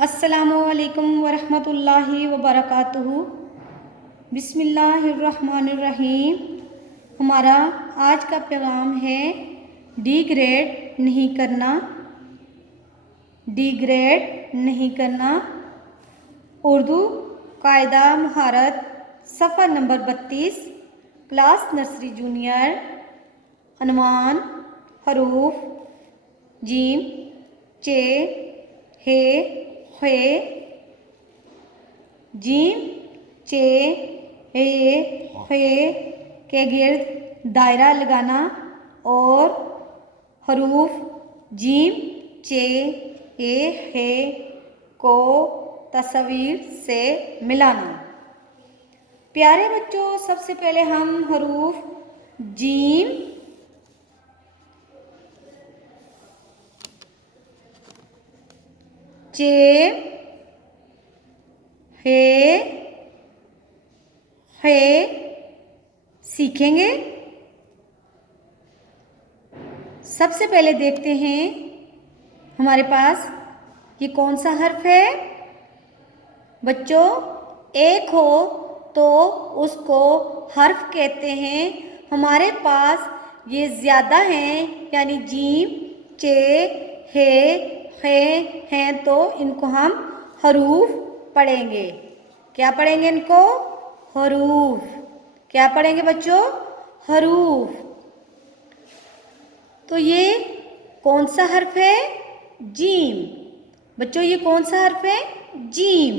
अस्सलामुअलैकुम वरहमतुल्लाहि वबरकातुहू। बिस्मिल्लाहिर्रहमानिर्रहीम। हमारा आज का पैगाम है डिग्रेड नहीं करना। डिग्रेड नहीं करना। उर्दू कायदा महारत सफ़ा नंबर 32, क्लास नर्सरी जूनियर। अनवान हरूफ जीम, चे, हे, खे, जीम, चे, हे, खे के गिर्द दायरा लगाना और हरूफ जीम, चे, हे, खे को तस्वीर से मिलाना। प्यारे बच्चों, सबसे पहले हम हरूफ जीम, चे, हे, खे सीखेंगे। सबसे पहले देखते हैं हमारे पास ये कौन सा हर्फ है। बच्चों, एक हो तो उसको हर्फ कहते हैं। हमारे पास ये ज़्यादा हैं, यानी जीम, चे, हे, खे हैं, तो इनको हम हरूफ पढ़ेंगे। क्या पढ़ेंगे इनको? हरूफ। क्या पढ़ेंगे बच्चों? हरूफ। तो ये कौन सा हर्फ है? जीम। बच्चों, ये कौन सा हर्फ है? जीम।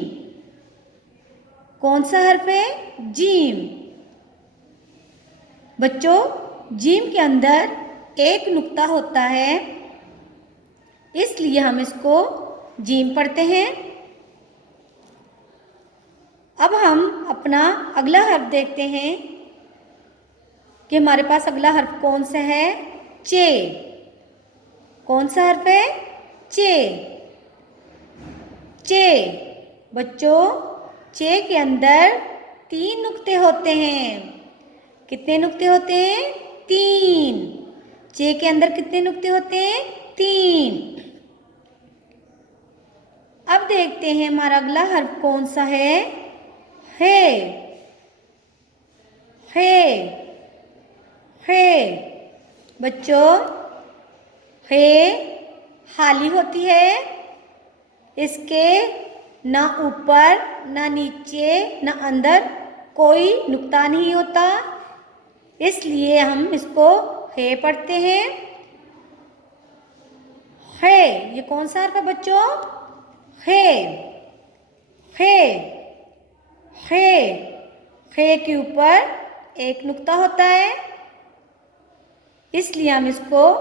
कौन सा हर्फ है? जीम। बच्चों, जीम के अंदर एक नुक्ता होता है, इसलिए हम इसको जीम पढ़ते हैं। अब हम अपना अगला हर्फ देखते हैं कि हमारे पास अगला हर्फ कौन सा है। चे। कौन सा हर्फ है? चे। चे। बच्चों, चे के अंदर 3 नुक्ते होते हैं। कितने नुक्ते होते हैं? 3। चे के अंदर कितने नुक्ते होते हैं? 3। अब देखते हैं हमारा अगला हर्फ कौन सा है। हे। हे। हे। बच्चों, हे खाली होती है। इसके ना ऊपर, ना नीचे, ना अंदर कोई नुक्ता नहीं होता, इसलिए हम इसको हे पढ़ते हैं। हे, ये कौन सा हर्फ है बच्चों? हे। हे। हे। हे के ऊपर एक नुक्ता होता है, इसलिए हम इसको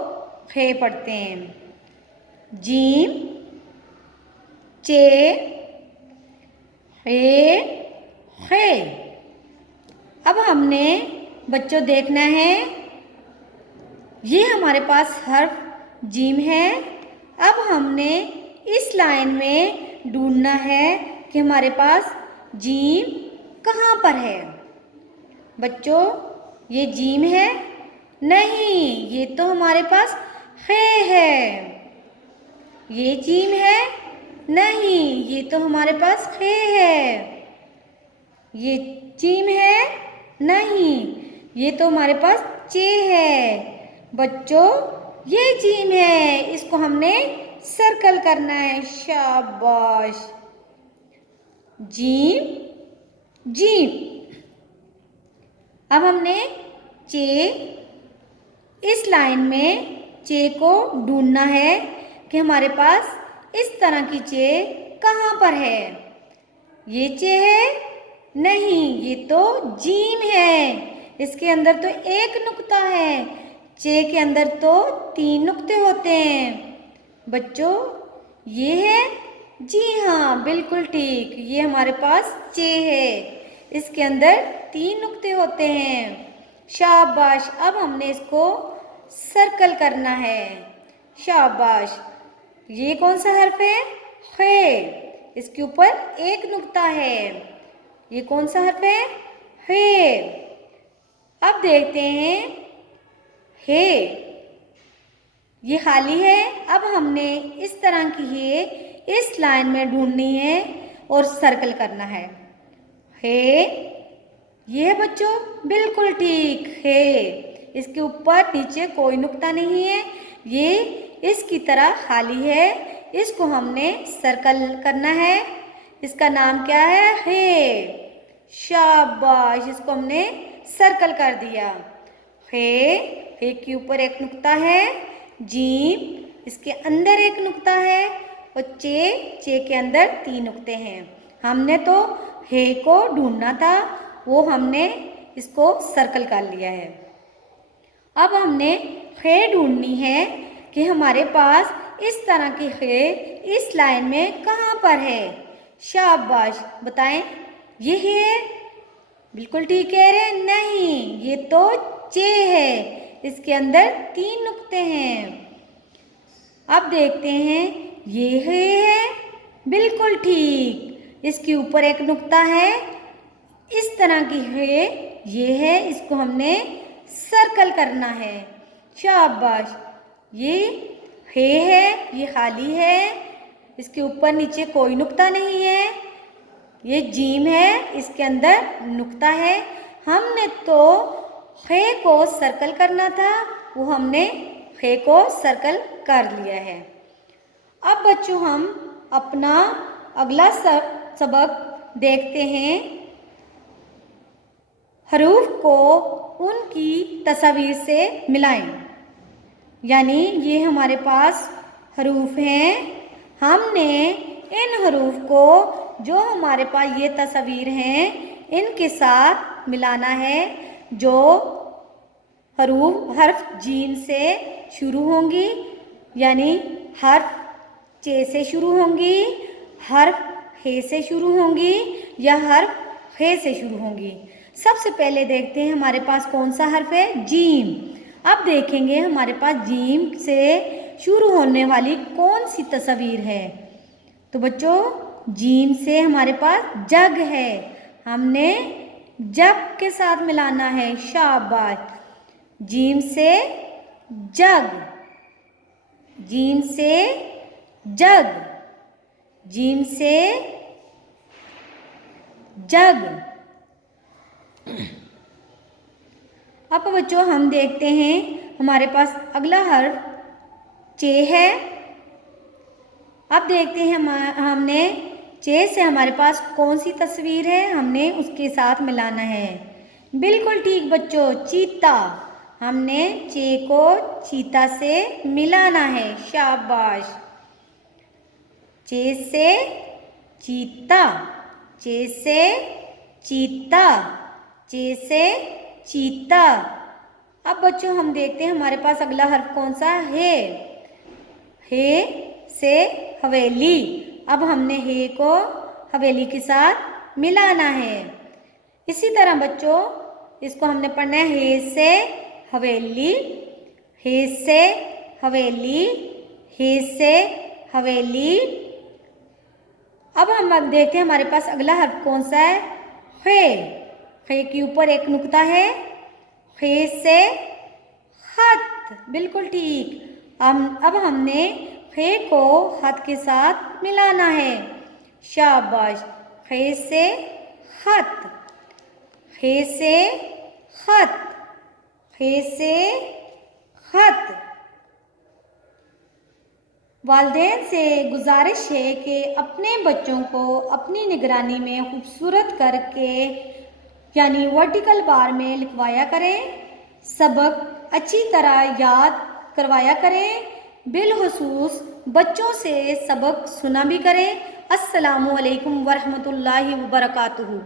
खे पढ़ते हैं। जीम, चे, हे, खे। अब हमने बच्चों देखना है, ये हमारे पास हर्फ जीम है। अब हमने इस लाइन में ढूंढना है कि हमारे पास जीम कहाँ पर है। बच्चों, ये जीम है? नहीं, ये तो हमारे पास खे है। ये जीम है? नहीं, ये तो हमारे पास खे है। ये जीम है? नहीं, ये तो हमारे पास चे है। बच्चों, ये जीम है, इसको हमने सर्कल करना है। शाबाश। Gym, gym. अब हमने चे, इस लाइन में चे को ढूंढना है कि हमारे पास इस तरह की चे कहाँ पर है। ये चे है? नहीं, ये तो जीम है। इसके अंदर तो एक नुक्ता है, चे के अंदर तो 3 नुक्ते होते हैं। बच्चों, ये है? जी हाँ, बिल्कुल ठीक, ये हमारे पास चे है। इसके अंदर 3 नुक्ते होते हैं। शाबाश। अब हमने इसको सर्कल करना है। शाबाश। ये कौन सा हर्फ है? खे। इसके ऊपर एक नुक्ता है। ये कौन सा हर्फ है? हे। अब देखते हैं हे, ये खाली है। अब हमने इस तरह की इस लाइन में ढूंढनी है और सर्कल करना है। ये है बच्चों, बिल्कुल ठीक है। इसके ऊपर नीचे कोई नुक्ता नहीं है, ये इसकी तरह खाली है, इसको हमने सर्कल करना है। इसका नाम क्या है? शाबाश, इसको हमने सर्कल कर दिया। है के ऊपर एक नुक्ता है, जीम इसके अंदर एक नुक्ता है और चे के अंदर 3 नुक्ते हैं। हमने तो है को ढूंढना था, वो हमने इसको सर्कल कर लिया है। अब हमने है ढूंढनी है कि हमारे पास इस तरह की है इस लाइन में कहाँ पर है। शाबाश, बताएं, ये है? बिल्कुल ठीक कह रहे हैं। नहीं, ये तो चे है, इसके अंदर 3 नुक्ते हैं। अब देखते हैं, ये है, बिल्कुल ठीक, इसके ऊपर एक नुक्ता है, इस तरह की है, ये है, इसको हमने सर्कल करना है। शाबाश, ये है, ये खाली है, इसके ऊपर नीचे कोई नुक्ता नहीं है। ये जीम है, इसके अंदर नुक्ता है। हमने तो है को सर्कल करना था, वो हमने है को सर्कल कर लिया है। अब बच्चों हम अपना अगला सबक देखते हैं। हरूफ को उनकी तस्वीर से मिलाएं। यानी ये हमारे पास हरूफ हैं, हमने इन हरूफ को जो हमारे पास ये तस्वीर हैं इनके साथ मिलाना है। जो हर्फ जीम से शुरू होंगी, यानी हर्फ चे से शुरू होंगी, हर्फ हे से शुरू होंगी या हर्फ हे से शुरू होंगी। सबसे पहले देखते हैं हमारे पास कौन सा हर्फ है, जीम। अब देखेंगे हमारे पास जीम से शुरू होने वाली कौन सी तस्वीर है। तो बच्चों, जीम से हमारे पास जग है, हमने जग के साथ मिलाना है। शाबाश, जीम से जग, जीम से जग, जीम से जग। अब बच्चों हम देखते हैं हमारे पास अगला हर्फ चे है। अब देखते हैं हमने चे से हमारे पास कौन सी तस्वीर है, हमने उसके साथ मिलाना है। बिल्कुल ठीक बच्चों, चीता। हमने चे को चीता से मिलाना है। शाबाश, चे से चीता, चे से चीता, चे से चीता। अब बच्चों हम देखते हैं हमारे पास अगला हर्फ कौन सा है से हवेली। अब हमने हे को हवेली के साथ मिलाना है। इसी तरह बच्चों इसको हमने पढ़ना है, हे से हवेली, हे से हवेली, हे से हवेली। अब हम देखते हैं हमारे पास अगला हर्फ कौन सा है, हे के ऊपर एक नुक्ता है, हे से खत। बिल्कुल ठीक। अब हमने हे को खत के साथ मिलाना है। शाबाश, हे से खत, हे से खत, हे से खत। वालिदैन से गुजारिश है कि अपने बच्चों को अपनी निगरानी में खूबसूरत करके यानी वर्टिकल बार में लिखवाया करें, सबक अच्छी तरह याद करवाया करें, बिलखुसूस बच्चों से सबक सुना भी करें। अस्सलामु अलैकुम वरहमतुल्लाहि वबरकातुहू।